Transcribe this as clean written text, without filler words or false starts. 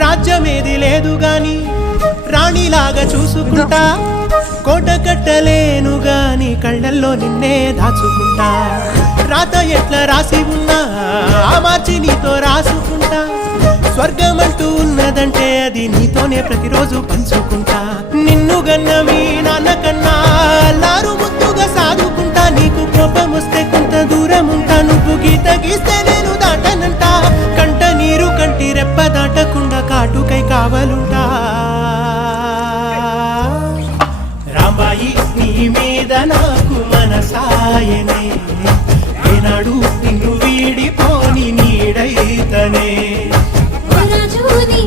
రాజ్యమేది లేదు గాని రాణిలాగా చూసుకుంటా, కోట కట్టలేను గాని కళ్ళల్లో నిన్నే దాచుకుంటా. రాత ఎట్లా రాసి ఉన్నా ఆ మార్చి నీతో రాసుకుంటా. స్వర్గమంటూ ఉన్నదంటే అది నీతోనే ప్రతిరోజు పంచుకుంటా. నిన్ను గన్నవి నాన్నకన్నా అల్లారు ముద్దుగా సాదుకుంటా. నీకు కోపం వస్తే కొంత దూరం ఉంటా, నువ్వు గీత గీస్తే నేను దాటనంట. కంట నీరు కంటి రెప్ప దాటకుండా కాటుకై కావలుంటా. రాంబాయి నీ మీద నాకు మనసాయనే, ఏనాడు నిన్ను వీడిపోని నీడైతనే. రాజు నీ